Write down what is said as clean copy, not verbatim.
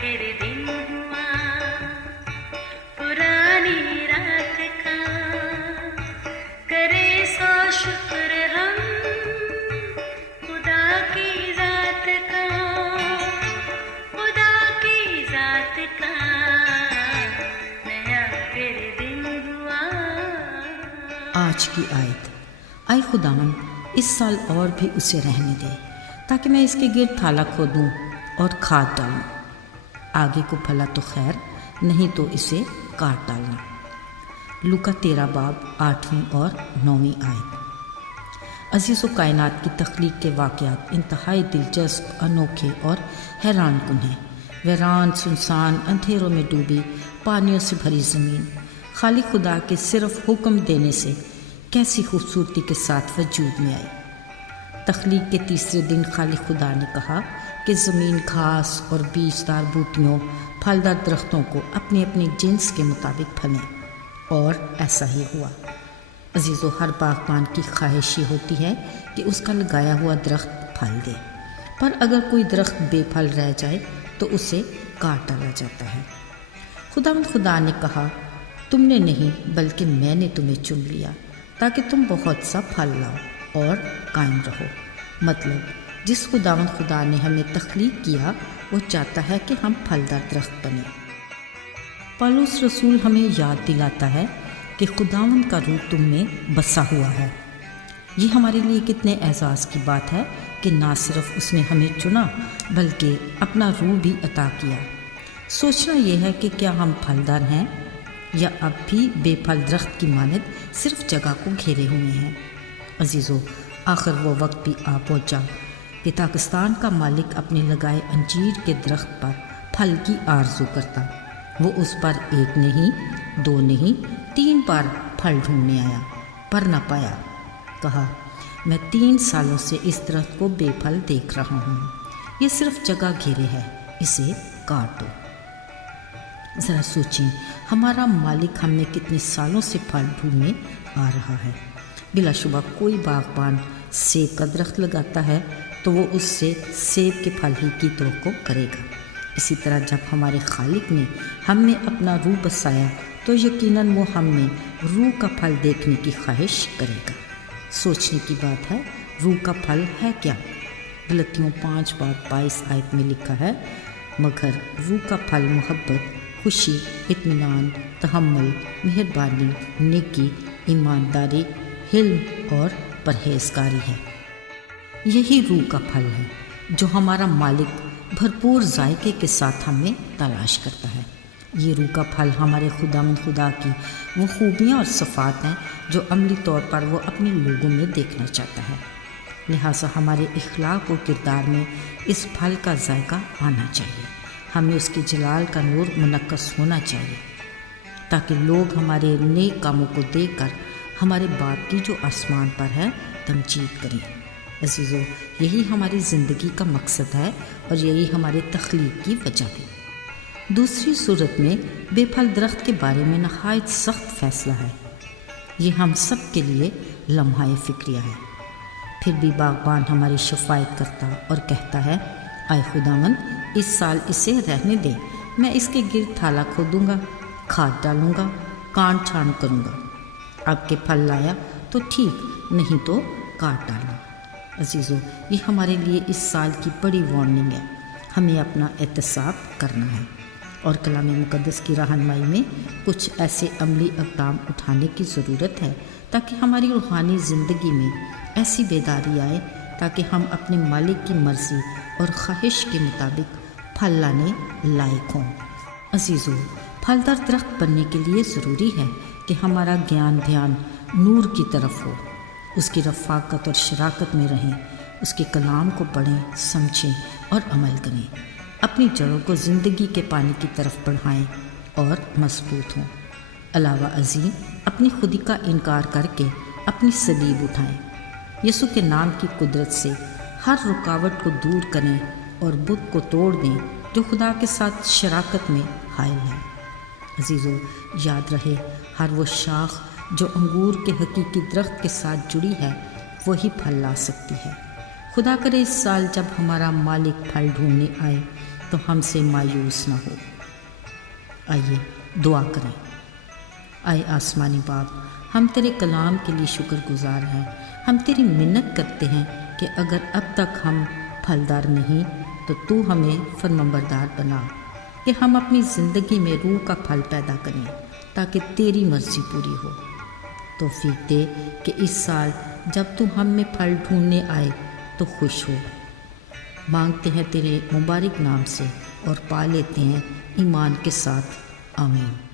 پھر دن ہوا پرانی رات کا، کرے سو شکر ہم خدا کی ذات کا، خدا کی ذات کا، نیا پھر دن ہوا۔ آج کی آیت: اے خداوند اس سال اور بھی اسے رہنے دے تاکہ میں اس کے گرد تھالا کھودوں اور کھاد ڈالوں، آگے کو پھلا تو خیر، نہیں تو اسے کاٹ ڈالنا۔ لوکا 13 باب 8ویں اور 9ویں آیت۔ عزیز و کائنات کی تخلیق کے واقعات انتہائی دلچسپ، انوکھے اور حیران کن ہیں۔ ویران، سنسان، اندھیروں میں ڈوبی، پانیوں سے بھری زمین خالق خدا کے صرف حکم دینے سے کیسی خوبصورتی کے ساتھ وجود میں آئی۔ تخلیق کے تیسرے دن خالق خدا نے کہا کہ زمین گھاس اور بیجدار بوٹیوں، پھلدار درختوں کو اپنے اپنے جنس کے مطابق پھلیں، اور ایسا ہی ہوا۔ عزیزو، ہر باغبان کی خواہش یہ ہوتی ہے کہ اس کا لگایا ہوا درخت پھل دے، پر اگر کوئی درخت بے پھل رہ جائے تو اسے کاٹ ڈالا جاتا ہے۔ خدا نے کہا، تم نے نہیں بلکہ میں نے تمہیں چن لیا تاکہ تم بہت سا پھل لاؤ اور قائم رہو۔ مطلب جس خدا نے ہمیں تخلیق کیا وہ چاہتا ہے کہ ہم پھلدار درخت بنیں۔ پولس رسول ہمیں یاد دلاتا ہے کہ خداوند کا روح تم میں بسا ہوا ہے۔ یہ ہمارے لیے کتنے اعزاز کی بات ہے کہ نہ صرف اس نے ہمیں چنا بلکہ اپنا روح بھی عطا کیا۔ سوچنا یہ ہے کہ کیا ہم پھلدار ہیں یا اب بھی بے پھل درخت کی مانند صرف جگہ کو گھیرے ہوئے ہیں۔ عزیزو، آخر وہ وقت بھی آ پہنچا کہ پاکستان کا مالک اپنے لگائے انجیر کے درخت پر پھل کی آرزو کرتا۔ وہ اس پر 1 نہیں، 2 نہیں، 3 بار پھل ڈھونڈنے آیا پر نہ پایا۔ کہا، میں 3 سالوں سے اس درخت کو بے پھل دیکھ رہا ہوں، یہ صرف جگہ گھیرے ہے، اسے کاٹ دو۔ ذرا سوچیں، ہمارا مالک ہم میں کتنے سالوں سے پھل ڈھونڈنے آ رہا ہے۔ بلا شبہ کوئی باغبان سیب کا درخت لگاتا ہے تو وہ اس سے سیب کے پھل ہی کی توقع کرے گا۔ اسی طرح جب ہمارے خالق نے ہم میں اپنا روح بسایا تو یقیناً وہ ہم میں روح کا پھل دیکھنے کی خواہش کرے گا۔ سوچنے کی بات ہے، روح کا پھل ہے کیا؟ غلطیوں 5 باب 22 آیت میں لکھا ہے، مگر روح کا پھل محبت، خوشی، اطمینان، تحمل، مہربانی، نیکی، ایمانداری، حلم اور پرہیزگاری ہے۔ یہی روح کا پھل ہے جو ہمارا مالک بھرپور ذائقے کے ساتھ ہمیں تلاش کرتا ہے۔ یہ روح کا پھل ہمارے خدا کی وہ خوبیاں اور صفات ہیں جو عملی طور پر وہ اپنے لوگوں میں دیکھنا چاہتا ہے۔ لہٰذا ہمارے اخلاق و کردار میں اس پھل کا ذائقہ آنا چاہیے، ہمیں اس کے جلال کا نور منعکس ہونا چاہیے تاکہ لوگ ہمارے نیک کاموں کو دیکھ کر ہمارے باپ کی جو آسمان پر ہے تمجید کریں۔ عزیزو، یہی ہماری زندگی کا مقصد ہے اور یہی ہمارے تخلیق کی وجہ ہے۔ دوسری صورت میں بے پھل درخت کے بارے میں نہایت سخت فیصلہ ہے۔ یہ ہم سب کے لیے لمحہ فکریہ ہے۔ پھر بھی باغبان ہماری شفاعت کرتا اور کہتا ہے، اے خداوند اس سال اسے رہنے دے، میں اس کے گرد تھالا کھودوں گا، کھاد ڈالوں گا، کانٹ چھان کروں گا، اب کے پھل لایا تو ٹھیک، نہیں تو کاٹ ڈالنا۔ عزیزو، یہ ہمارے لیے اس سال کی بڑی وارننگ ہے۔ ہمیں اپنا احتساب کرنا ہے اور کلام مقدس کی رہنمائی میں کچھ ایسے عملی اقدام اٹھانے کی ضرورت ہے تاکہ ہماری روحانی زندگی میں ایسی بیداری آئے تاکہ ہم اپنے مالک کی مرضی اور خواہش کے مطابق پھل لانے لائق ہوں۔ عزیزو، پھلدار درخت بننے کے لیے ضروری ہے کہ ہمارا گیان دھیان نور کی طرف ہو، اس کی رفاقت اور شراکت میں رہیں، اس کے کلام کو پڑھیں، سمجھیں اور عمل کریں، اپنی جڑوں کو زندگی کے پانی کی طرف بڑھائیں اور مضبوط ہوں۔ علاوہ ازیں اپنی خودی کا انکار کر کے اپنی صلیب اٹھائیں، یسوع کے نام کی قدرت سے ہر رکاوٹ کو دور کریں اور بت کو توڑ دیں جو خدا کے ساتھ شراکت میں حائل ہے۔ عزیزو، یاد رہے، ہر وہ شاخ جو انگور کے حقیقی درخت کے ساتھ جڑی ہے وہی پھل لا سکتی ہے۔ خدا کرے اس سال جب ہمارا مالک پھل ڈھونڈنے آئے تو ہم سے مایوس نہ ہو۔ آئیے دعا کریں۔ اے آسمانی باپ، ہم تیرے کلام کے لیے شکر گزار ہیں۔ ہم تیری منت کرتے ہیں کہ اگر اب تک ہم پھلدار نہیں تو ہمیں فرمانبردار بنا کہ ہم اپنی زندگی میں روح کا پھل پیدا کریں تاکہ تیری مرضی پوری ہو۔ توفیق دے کہ اس سال جب تو ہم میں پھل ڈھونڈنے آئے تو خوش ہو۔ مانگتے ہیں تیرے مبارک نام سے اور پا لیتے ہیں ایمان کے ساتھ، آمین۔